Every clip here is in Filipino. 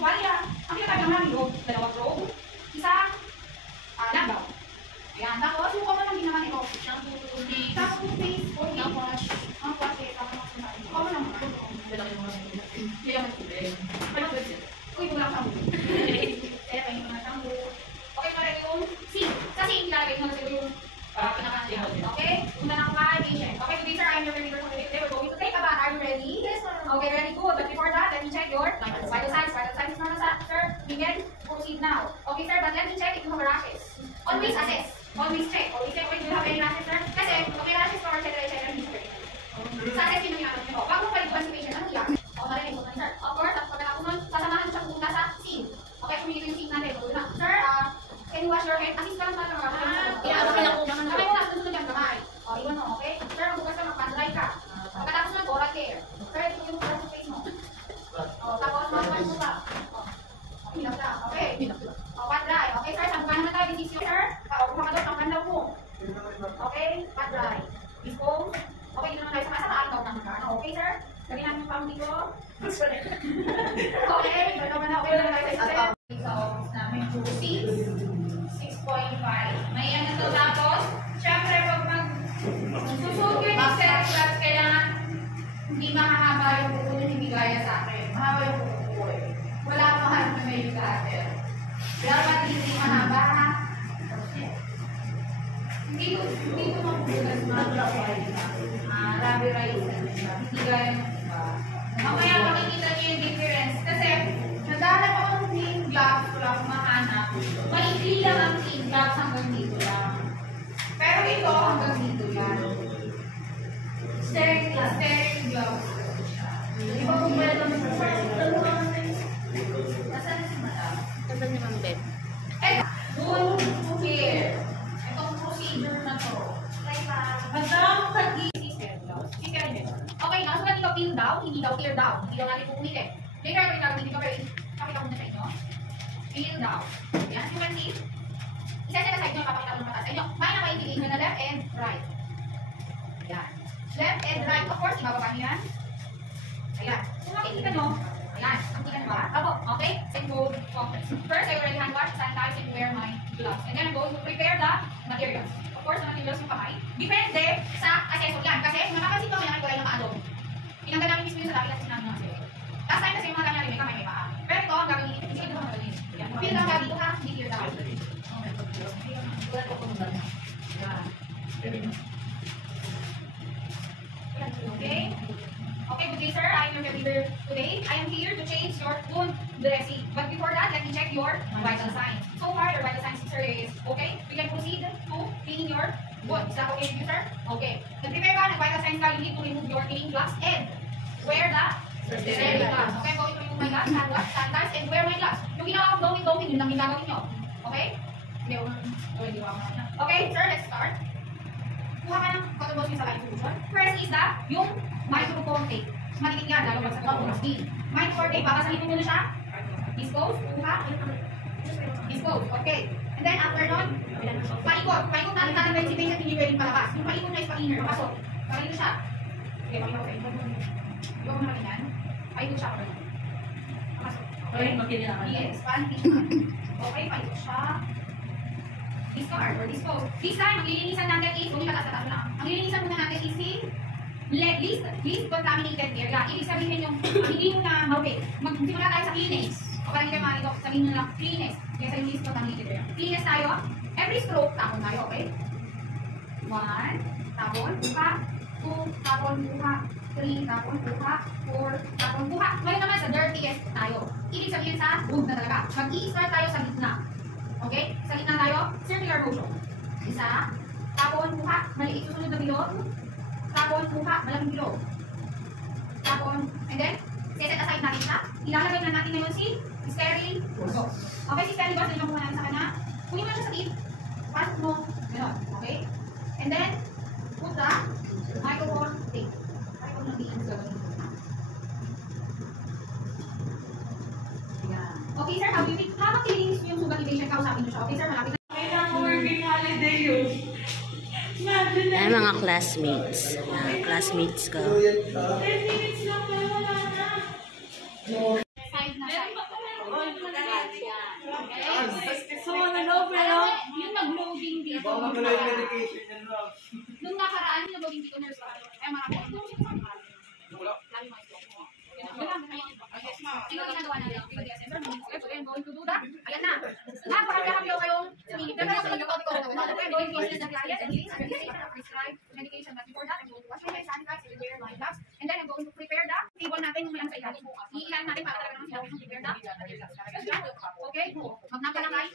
tuwalya. Ang kinakain naman namin robe, dalawang robe, isang labaw. Ayan, tapos yung common lang din naman ito. Shampoo, toothpaste, common lang naman. Uy, wala kang shampoo. Kaya kayo mga shampoo. Okay, para yung sink. Sa sink, ilalagay mo na yung pinaka-sink. Okay? Una na ako patient. Okay, today sir, I'm your reliever for today. We're going to take a bath. Are you ready? Yes, ma'am. Okay, very good. But before that, let me check your vital signs. Vital signs is not sir. We can proceed now. Okay, sir, but let me check if you have rashes. Always assess. Always check. Always check if you have any rashes, sir. Kasi, okay, rashes for etc. Sa assess yun yung ginagawa nyo. Bago pa yung constipation, ano yan? O, marinig ko na, sir. Of course, at pagkatapos nun, sasamahan siya pumunta sa sink. Okay, kumilito yung sink natin. Tuloy na. Sir, can you wash your head? Assist ka lang sa mga kamay mo lang, susunod yung kamay. O, iwan mo, okay? Sir, magbukas ka, magpa-dry ka. Pagkatapos nun, oral care. Sir, ito yung brush face mo. O, tapos, mag-wash mo pa. O, hinap lang, okay? O, pat-dry. Okay, sir, saan na tayo? This is your, sir. O, kumakadot ang pandaw mo. Okay, pat-dry. Dispose. Okay, dito naman tayo sa masa, tayo ng magkano. Okay, sir? Lagyan namin yung pang dito. Okay, okay naman tayo sa isa. Sa office namin, 6.5. May yan na ito. Tapos, syempre, pag susunod yung exercise class, kailangan hindi mahahaba yung kuko nyo, hindi gaya sa akin. Mahaba yung kuko ko eh. Wala akong mahal na medyo sa akin. Dapat hindi mahaba, ha? Hindi ko mabugas Rabi rice. Hindi gaya ng iba. Mamaya makikita niyo yung difference. Kasi, nadahanap ako ng clean gloves, wala akong mahanap. Maikli lang ang clean gloves hanggang dito lang. Pero ito hanggang dito yan. Sterile gloves. Di ba kung meron naman sa first? Nasaan si madam? Nasaan naman bed? Eh, doon to here. Itong procedure na to. Madam, okay, nakasagot dito peel down, hindi daw tear down. Hindi daw natin pupulitin. Later, ito yung gagawin dito, pero pakita ko muna sa inyo. Peel down. Yan, you can see. Isa-set aside nyo, papakita ko ng mata sa inyo. May naka-indicate na left and right. Ayan. Left and right. Of course, ibababa nyo yan. Ayan. Kung makikita nyo, ayan. Makikita nyo ba? Apo, okay? Then go complex. First, I already hand wash, sanitize, and wear my gloves. And then I'm going to prepare the materials. Of course, na materials yung kamay. Depende sa accessory yan. Kasi, kung napapansin ko, may nakikita yung naka-adong. Pinanggal namin mismo yung sa dati kasi sinabi ng accessory. Last time kasi yung mga kanya rin, may kamay, may paa. Pero ito, ang gagawin dito, kasi ito ang gagawin. Feel lang dito ha, hindi tear down. Okay? Okay, good day, sir. I am your leader today. I am here to change your wound dressing. But before that, let me check your vital signs. So far, your vital signs, sir, is okay. We can proceed to cleaning your wound. Is that okay with you, sir? Okay. Nag-prepare ka, nag-vital signs ka, you need to remove your cleaning gloves and wear the sterile gloves. Okay, I'm going to remove my gloves, hand wash, sanitize, and wear my gloves. Yung ginawa kong going, yun lang ginagawin nyo. Okay? Okay, sir, let's start. Kuha ka ng cotton balls sa light solution. First is the, yung microphone tape. Maligit yan, lalo pag sa cotton tape. Microphone tape, babasahin mo muna siya. Dispose, kuha. Dispose, okay. And then after nun, paikot. Paikot natin natin ba yung sipin at hindi pwedeng palabas. Yung paikot na is pa-inner, papasok. Paikot siya. Okay, pakita ko sa inyo. Yung mo naman yan. Paikot siya. Papasok. Okay, yes, parang okay, paikot siya. Discard or dispose. This time, ang lilinisan natin is, kung yung tatas-tatas lang. Ang lilinisan muna natin is least contaminated area. Ibig sabihin yung hindi mo na mawin. Magsimula tayo sa cleanest. O parang hindi kayo marito, sabihin mo na cleanest. Kaya sa yung least contaminated area. Cleanest tayo. Every stroke, tapon tayo, okay? 1, tapon, buka. 2, tapon, buka. 3, tapon, buka. 4, tapon, buka. Ngayon naman sa dirtiest tayo. Ibig sabihin sa wound na talaga. Mag-i-start tayo sa gitna. Okay? Sa gitna tayo, circular motion. Isa, tapon, buka, maliit susunod na bilog. Tapon, buka, malaking bilog. Tapon, and then, set aside natin siya. Ilalagay na natin ngayon si sterile box. Okay, si sterile box, nilagay mo natin sa kanya. Kunin mo siya sa tip. Pasok mo. Ganon. Okay? And then, put the microphone tape. Microphone ng BM sa gawin. Okay, sir, habang tilinis niyo yung sugat patient, kausapin niyo siya. Okay, sir, malapit na. Working holiday yun. Ay, mga classmates. Classmates ko. 10 minutes lang pero wala na. Side na side. Nung nakaraan, yung nagawin dito nurse ako. Kaya marami ako nung sinasama. Lalo mga ito. Ito yung ginagawa natin. We're going to do that. Ayan na. Napakagahapyaw kayong sumilip. Pero sa inyo, we're going to assist the client and release prescribe medication. But before that, I'm going to wash my hands, sanitize, and wear my gloves. And then I'm going to prepare the table natin yung may ano sa ilalim. Iilan natin para talaga naman sila yung prepare the. Okay? Magnapa lang kayo.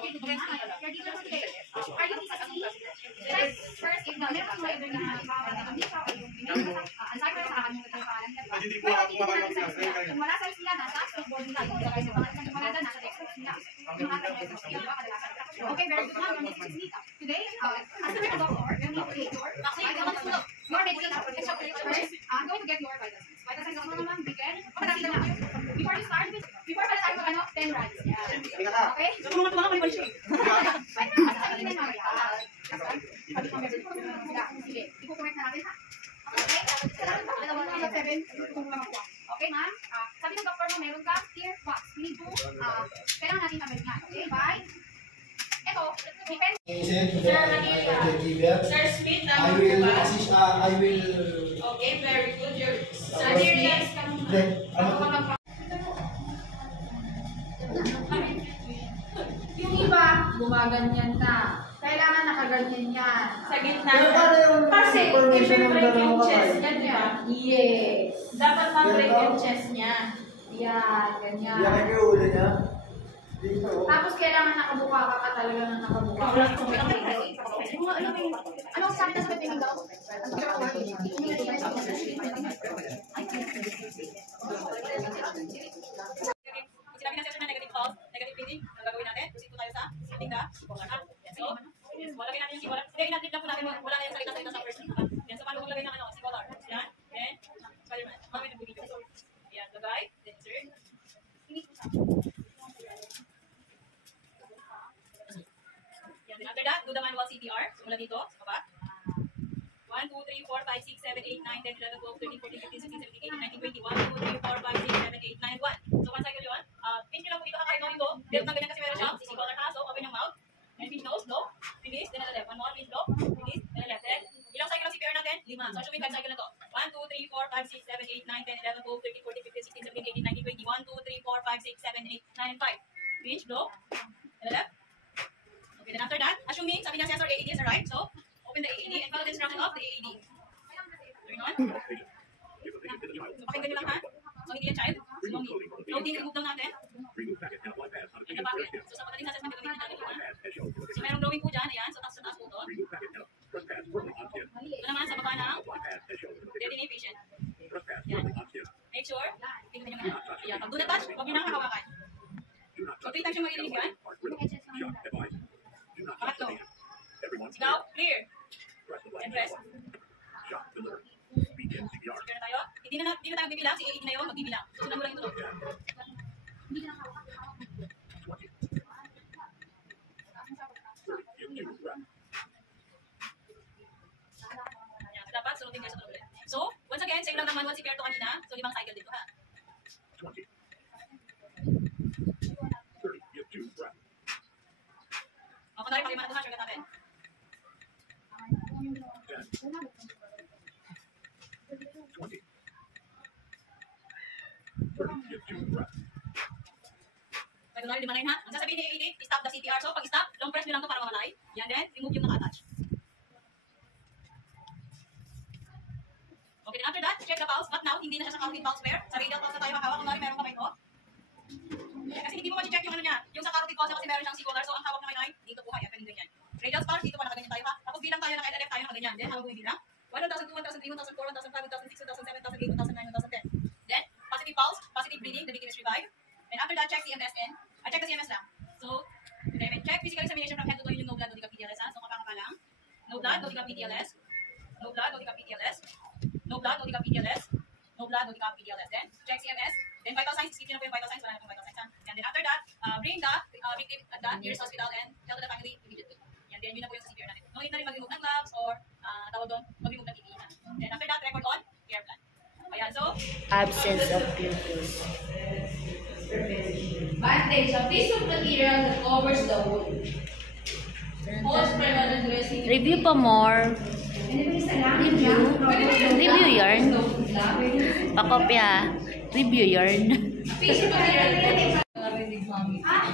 Okay, good morning. Your details today. Are you first, if the meron mo yung Alzheimer sa akin yung pangalan niya. Pero hindi natin sa sila. Kung wala sa sila, nasa skateboard nila. Yung sa pangalan, nasa textbook nila. Okay, very good now. Your name is Nita. Today, as a medical doctor, you need to take your medication. First, I'm going to get your vitamins. Vitamins ako naman, begin. Pagkatapos na. Before you start, before pala tayo mag-ano, 10 rides. Okay? So, kung mga tumangan, sige. Sige, i-correct na natin ha. Okay? Okay, ma'am? Sabi ng doktor mo, meron ka tear box. We need to, kailangan natin tablet nga. Okay, bye. Ito, depende. Sir Smith, I will assist, I will... Okay, very good. Your Yes, yung iba, gumaganyan na. Kailangan nakaganyan yan. sa gitna. Pero paano yung Kasi, information ng i-break yung dalawa chest kayo? niya. Yes. Dapat ma-break yung chest niya. Yan, ganyan. Yakin yung ulo niya? Dito. Tapos kailangan nakabuka ka talaga ng nakabuka. Anong sabi na sa baby daw? Sinabi na session na negative false, negative feeling, ang gagawin natin, proceed po tayo sa sitting the simulan. So, yes, lagay natin yung simulan. Hindi, inatid lang po natin, wala na yung salita sa first. Yan, so paano maglagay ng ano, simular. Yan, then, Spider-Man. Mamaya nag-video. Yan, lagay, then insert. Yan, then after that, do the manual CPR. Simula dito, sa baba. 1, 2, 3, 4, 5, 6, 7, 8, 9, 10, 11, 12, 13, 14, 15, 16, 17, 18, 19, 20, 1, 2, 3, 4, 5, 6, 7, 8, 9, 1. So, one cycle yun. Pinch nyo lang po dito, kakain mo dito. Dito na ganyan kasi meron siya. Sisi collar ha. So, open yung mouth. And pinch nose, low. Release, then on the left. One more, pinch low. Release, then on the left. Then, ilang cycle ang CPR natin? 5. So, assuming 5 cycle na to. 1, 2, 3, 4, 5, 6, 7, 8, 9, 10, 11, 12, 13, 14, 15, 16, 17, 18, 19, 20. 1, 2, 3, 4, 5, 6, 7, 8, 9, and 5. Pinch, low. On the left. Okay, then after that, assuming, sabi niya sensor AED has arrived. So, open the AED and follow the instruction of the AED. Turn on. So, pakinggan nyo lang ha. So, hindi yan child. So, loading, remove lang natin. And the bucket. So, sa padaling assessment, gagawin natin ito. So, merong drawing po dyan. Ayan. So, taas po ito. Ito naman, sa baba ng deadly patient. Yan. Make sure. Tingnan nyo na. Ayan. Pag do not touch, huwag nyo nang hawakan. So, 3 times yung maririnig yan. Pangatlo. Sigaw. Clear. And press. Secure na tayo. Hindi na tayo bibilang. Si AED na yun. Magbibilang. Susunod mo lang yung tunog. Ayan. So, dapat sunodin kayo sa tunog ulit. So, once again, same lang ng manual CPR to kanina. So, 5 cycle dito ha. O, kung pakilima na ito ha. Shortcut natin. Kunwari, 5 ha. Ang sasabihin ni AED, stop the CPR. So, pag stop, long press nyo lang ito para mamalay. Yan, then, remove yung naka-attach. Okay, then after that, check the pulse. But now, hindi na siya sa carotid pulse pair. Sa radial pulse na tayo makahawak. Kunwari, meron kamay ito. Kasi hindi mo ma-check yung ano niya. Yung sa carotid pulse kasi meron siyang C-collar. So, ang hawak naman ay dito po. Ayan, ganyan. Radial pulse, dito pa nakaganyan tayo ha. Tapos bilang tayo, naka-LF tayo, nakaganyan. Then, habang bumibilang. 1,002, 1,003, 1,004, 1,005, 1,006, 1,007, 1,008, 1,009, 1,010. Then, positive pulse, positive breathing, the victim is revived. And after that, check CMSN. I check the CMS lang. So, okay, check physical examination from head to toe yung no blood, no di ka PTLS ha. So, kapang lang. No blood, no di ka PTLS. No blood, no di ka PTLS. No blood, no di ka PTLS. No blood, no di ka PTLS. Then, check CMS. Then, vital signs. Skip nyo na po yung vital signs. Wala na pong vital signs ha. And then, after that, bring the victim at the nearest hospital and tell to the family immediately. And then, yun na po yung sa CPR natin. No need na rin mag-remove ng gloves or tawag doon, mag-remove ng PPE na. Then, after that, record on care plan. Ayan, so, Absence of glucose. Bandage, a piece of material that covers the wound. Most prevalent USCT. Review pa more. Review yarn. Pakopya. Review yarn. Patient material. Narinig, mami. Ah,